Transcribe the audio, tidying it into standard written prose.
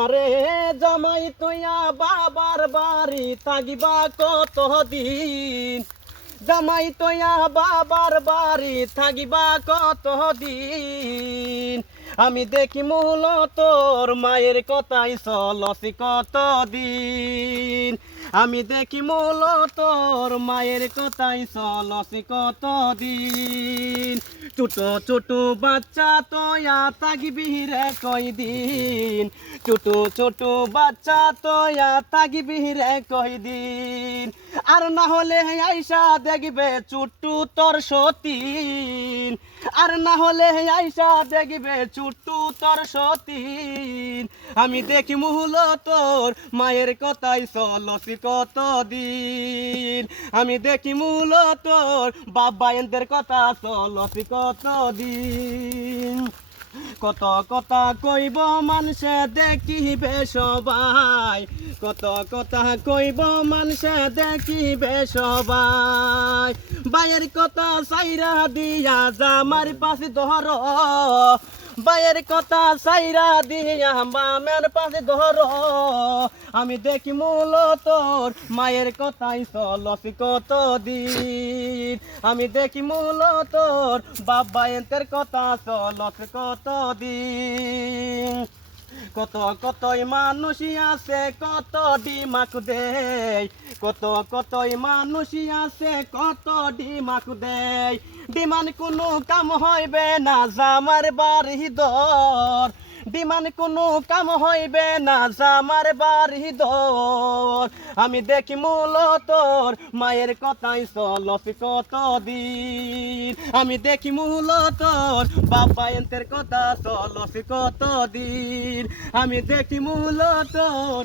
আরে জামাই তুইয়া বাবার বাড়ি থাকিবা কতদিন, জামাই তুইয়া বাবার বাড়ি থাকিবা কতদিন। আমি দেখি মূল তোর মায়ের কথাই চলছি কতদিন, আমি দেখি মূল তোর মায়ের কথাই চলছি কতদিন। ছোট ছোট বাচ্চা তোয়া থাকিবি রে কয়দিন, ছোট ছোট বাচ্চা তোয়া থাকিবি রে কয়দিন। আর না হলে আইসা দেখবে চুট্টু তোর সতীন, আর না হলে আইসা দেখবে চুট্টু তোর সতীন। আমি দেখি মূল তোর মায়ের কথাই চলছি কতদিন, আমি দেখি মূল তোর বাবা এদের কথা চলছি কতদিন। কত কথা কইব মানুষে দেখিবে সবাই, কত কথা কইব মানুষে দেখিবে সবাই। বাইয়ের কথা সাইরা দিয়া জামার পাশে ধর, বাইয়ের কথা সাইরা দিয়া বামের পাশে ধর। আমি দেখি মূল তোর মায়ের কথাই চলছি কতদিন, আমি দেখি মূল তোর বাবা এদের কথা চলছে কতদিন। কত কতই মানুষই আছে কত ডিমাক দেয়, কত কতই মানুষই আছে কত ডিমাক দেয়। ডিমান কোনো কাম হইবে না জামার বাড়ি দর, ডিমান কোনো কাম হইবে না জামার বাড়ি দর। আমি দেখি মূল তোর মায়ের কথাই চলছি কতদিন, আমি দেখি মূল তোর বাবা এদের কথা চলছি কতদিন, আমি দেখি মূল তোর